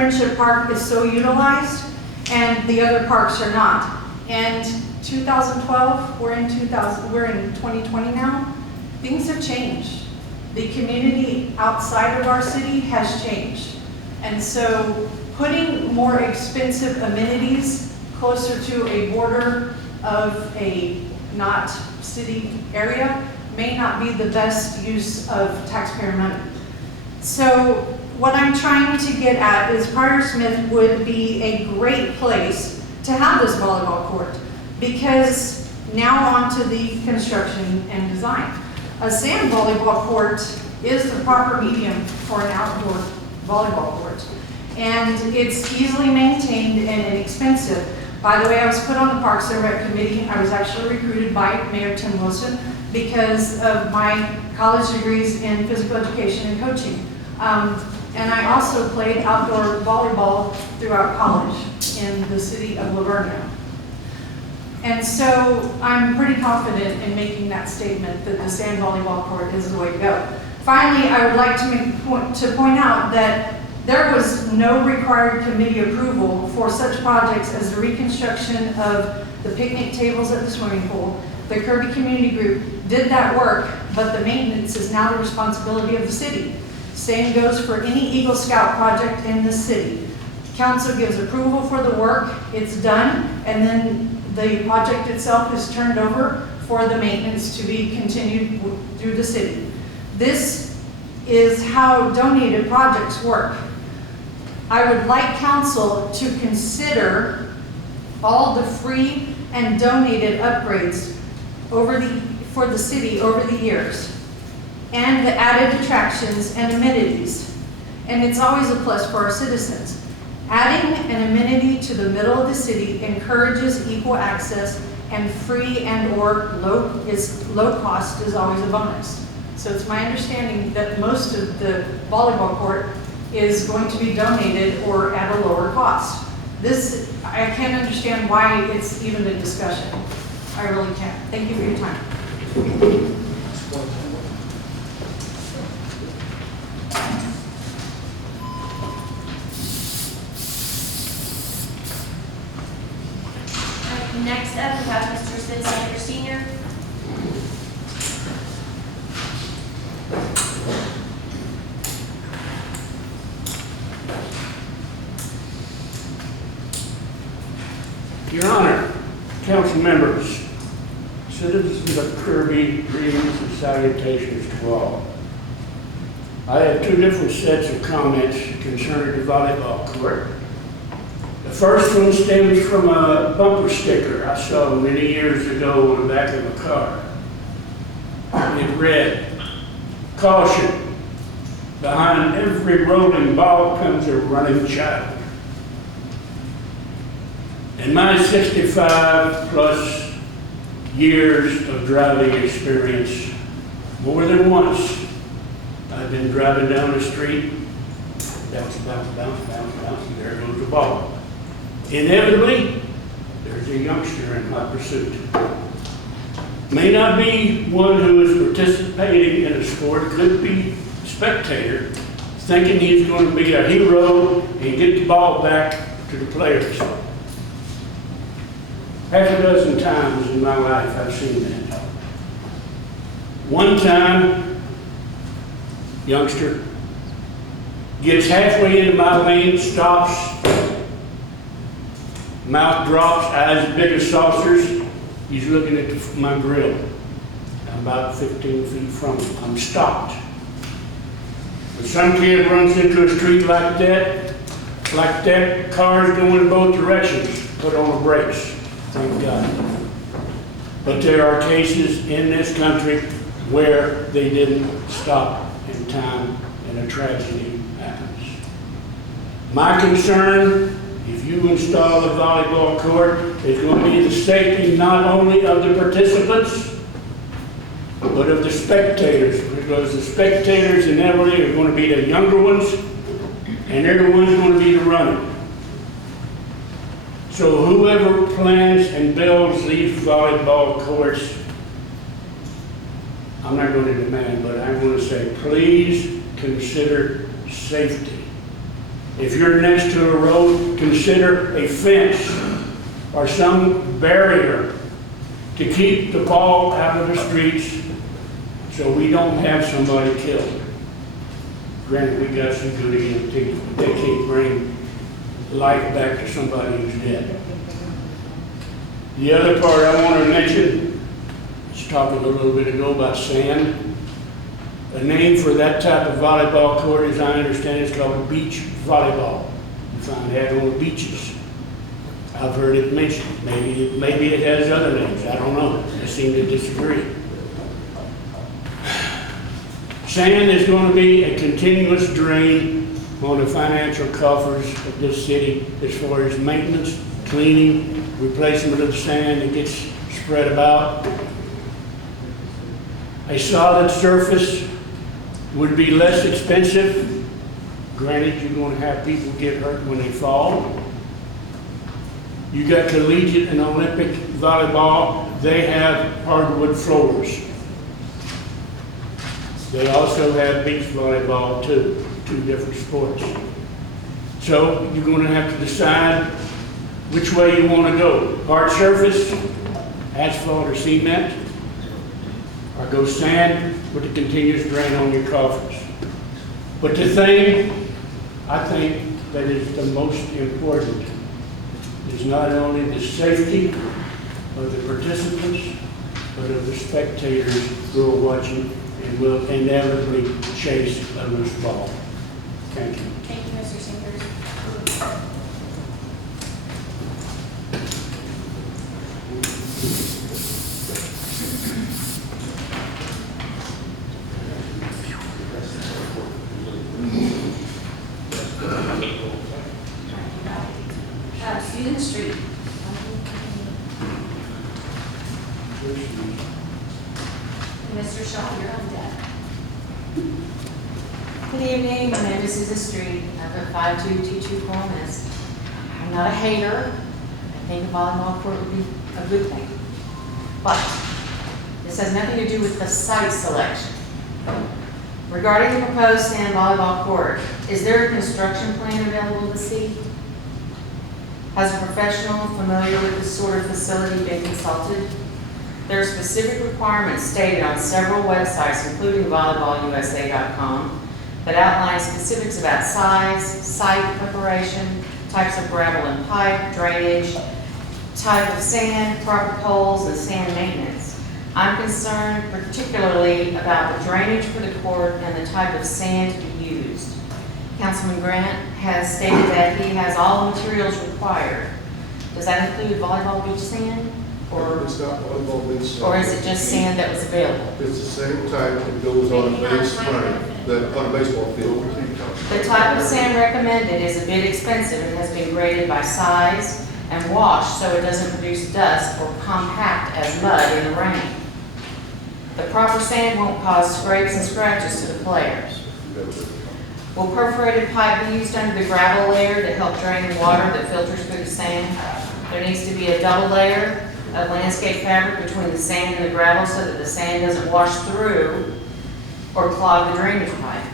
Friendship Park is so utilized and the other parks are not. And 2012, we're in 2020 now, things have changed. The community outside of our city has changed. And so putting more expensive amenities closer to a border of a not city area may not be the best use of taxpayer money. So what I'm trying to get at is Pryor Smith would be a great place to have this volleyball court, because now on to the construction and design. A sand volleyball court is the proper medium for an outdoor volleyball court. And it's easily maintained and inexpensive. By the way, I was put on the Parks and Rec Committee. I was actually recruited by Mayor Tim Wilson because of my college degrees in physical education and coaching. And I also played outdoor volleyball throughout college in the city of Livonia. And so I'm pretty confident in making that statement that the sand volleyball court is the way to go. Finally, I would like to point out that there was no required committee approval for such projects as the reconstruction of the picnic tables at the swimming pool. The Kirby Community Group did that work, but the maintenance is now the responsibility of the city. Same goes for any Eagle Scout project in the city. Council gives approval for the work, it's done, and then the project itself is turned over for the maintenance to be continued through the city. This is how donated projects work. I would like council to consider all the free and donated upgrades for the city over the years, and the added attractions and amenities. And it's always a plus for our citizens. Adding an amenity to the middle of the city encourages equal access, and free and or low cost is always a bonus. So it's my understanding that most of the volleyball court is going to be donated or at a lower cost. This, I can't understand why it's even a discussion. I really can't. Thank you for your time. Next up, we have Mr. Sid Sanders Sr. Your Honor, council members, citizens of Kirby, greetings and salutations to all. I have two different sets of comments concerning the volleyball court. The first one stems from a bumper sticker I saw many years ago on the back of a car. It read, "Caution, behind every rolling ball comes a running child." In my 65 plus years of driving experience, more than once, I've been driving down the street, bounce, bounce, bounce, bounce, bounce, and there goes the ball. Inevitably, there's a youngster in my pursuit. May not be one who is participating in a sport, could be a spectator, thinking he's going to be a hero and get the ball back to the players. Half a dozen times in my life I've seen that. One time, youngster gets halfway into my lane, stops, mouth drops, eyes big as saucers. He's looking at my grill. I'm about 15 feet from him. I'm stopped. When some kid runs into a street like that, cars going in both directions, put on the brakes. Thank God. But there are cases in this country where they didn't stop in time and a tragedy happens. My concern, if you install a volleyball court, is going to be the safety not only of the participants, but of the spectators, because the spectators inevitably are going to be the younger ones, and they're the ones going to be the running. So whoever plans and builds these volleyball courts, I'm not going to demand, but I'm going to say, please consider safety. If you're next to a road, consider a fence or some barrier to keep the ball out of the streets so we don't have somebody killed. Granted, we got some good EMTs, but they can't bring life back to somebody who's dead. The other part I want to mention, I was talking a little bit ago about sand. A name for that type of volleyball court, as I understand, is called beach volleyball. You find that on the beaches. I've heard it mentioned. Maybe it has other names. I don't know. I seem to disagree. Sand is going to be a continuous drain on the financial coffers of this city as far as maintenance, cleaning, replacement of the sand that gets spread about. A solid surface would be less expensive. Granted, you're going to have people get hurt when they fall. You got collegiate and Olympic volleyball, they have hardwood floors. They also have beach volleyball too, two different sports. So you're going to have to decide which way you want to go. Hard surface, asphalt or cement, or go sand with a continuous drain on your coffers. But the thing I think that is the most important is not only the safety of the participants, but of the spectators who are watching and will inevitably chase a loose ball. Thank you. Thank you, Mr. Sanders. Susan Street. Mr. Shaw, you're on deck. Good evening, my name is Susan Street. I live 5222 Columbus. I'm not a hater. I think a volleyball court would be a good thing. But this has nothing to do with the site selection. Regarding the proposed sand volleyball court, is there a construction plan available to see? Has a professional familiar with this sort of facility been consulted? There are specific requirements stated on several websites, including volleyballusa.com, that outline specifics about size, site preparation, types of gravel and pipe, drainage, type of sand, proper poles, and sand maintenance. I'm concerned particularly about the drainage for the court and the type of sand to be used. Councilman Grant has stated that he has all the materials required. Does that include volleyball beach sand? Or It's not volleyball beach sand. Or is it just sand that was available? It's the same type that goes on a base frame, that on a baseball field. The type of sand recommended is a bit expensive and has been graded by size and washed so it doesn't produce dust or compact as mud in the rain. The proper sand won't cause scrapes and scratches to the players. Will perforated pipe be used under the gravel layer to help drain the water that filters through the sand? There needs to be a double layer of landscape fabric between the sand and the gravel so that the sand doesn't wash through or clog the drainage pipe.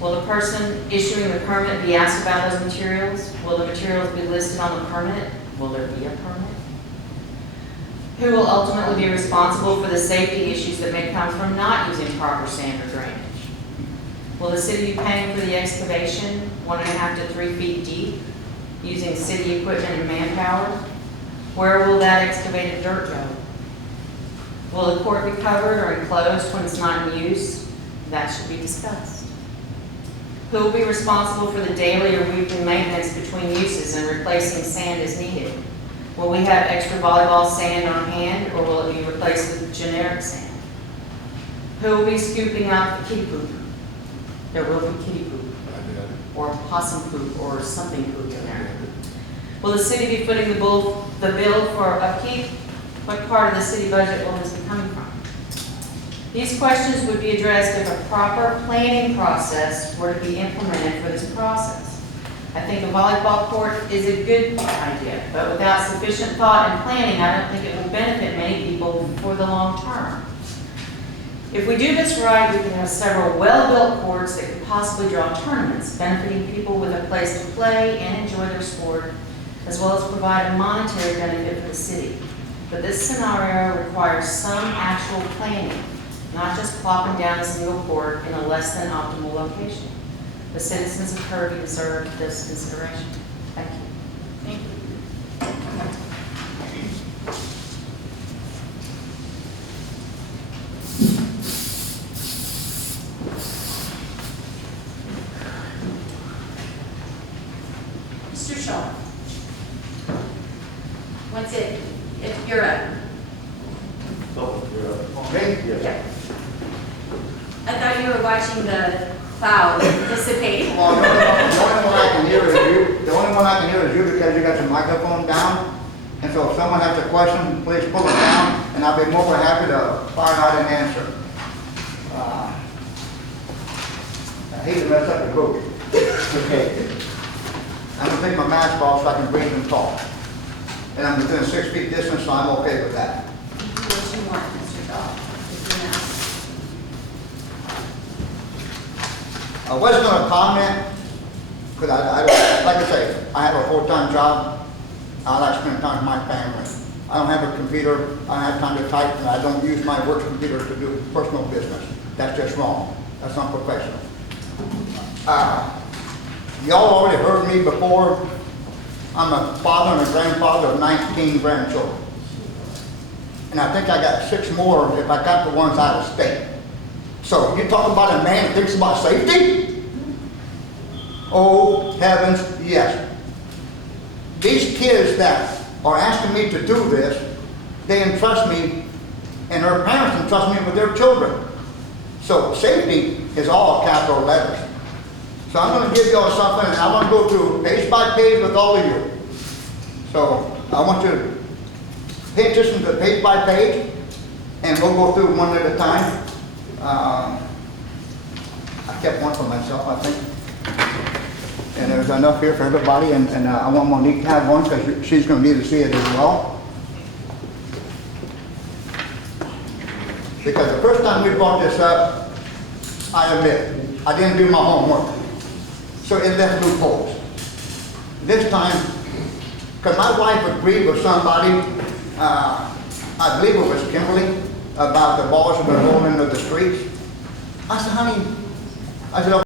Will the person issuing the permit be asked about those materials? Will the materials be listed on the permit? Will there be a permit? Who will ultimately be responsible for the safety issues that may come from not using proper sand or drainage? Will the city be paying for the excavation, 1.5 to 3 feet deep, using city equipment and manpower? Where will that excavated dirt go? Will the court be covered or enclosed when it's not in use? That should be discussed. Who will be responsible for the daily or weekly maintenance between uses and replacing sand as needed? Will we have extra volleyball sand on hand, or will it be replaced with generic sand? Who will be scooping out the kitty poop? There will be kitty poop, or possum poop, or something poop in there. Will the city be footing the bill for upkeep? What part of the city budget will this be coming from? These questions would be addressed if a proper planning process were to be implemented for this process. I think a volleyball court is a good idea, but without sufficient thought and planning, I don't think it will benefit many people for the long term. If we do this right, we can have several well-built courts that could possibly draw tournaments, benefiting people with a place to play and enjoy their sport, as well as provide a monetary benefit for the city. But this scenario requires some actual planning, not just plopping down a single court in a less than optimal location. The citizens of Kirby deserve this consideration. Thank you. Thank you. Mr. Shaw. What's it? If you're up. Okay? Yeah. I thought you were watching the cloud dissipate. Well, the only one I can hear is you, the only one I can hear is you because you got your microphone down. And so if someone has a question, please pull it down, and I'll be more than happy to find out an answer. I hate to mess up the book. Okay. I'm gonna take my mask off so I can breathe and talk. And I'm within a 6 feet distance, so I'm okay with that. You do what you want, Mr. Shaw. If I was gonna comment, because I don't, like I say, I have a full-time job. I like to spend time with my family. I don't have a computer, I don't have time to type, and I don't use my work computer to do personal business. That's just wrong. That's not professional. Y'all already heard me before. I'm a father and a grandfather of 19 grandchildren. And I think I got 6 more if I got the ones out of state. So you talk about a man that thinks about safety? Oh, heavens, yes. These kids that are asking me to do this, they entrust me, and their parents entrust me with their children. So safety is all capital letters. So I'm going to give y'all something, and I want to go through page by page with all of you. So I want you to pay attention to page by page, and we'll go through one at a time. I kept one for myself, I think. And there's enough here for everybody, and I want Monique to have one because she's going to need to see it as well. Because the first time we brought this up, I admit, I didn't do my homework. So it left loopholes. This time, because my wife agreed with somebody, I believe it was Kimberly, about the balls that were rolling into the streets. I said, honey, I said,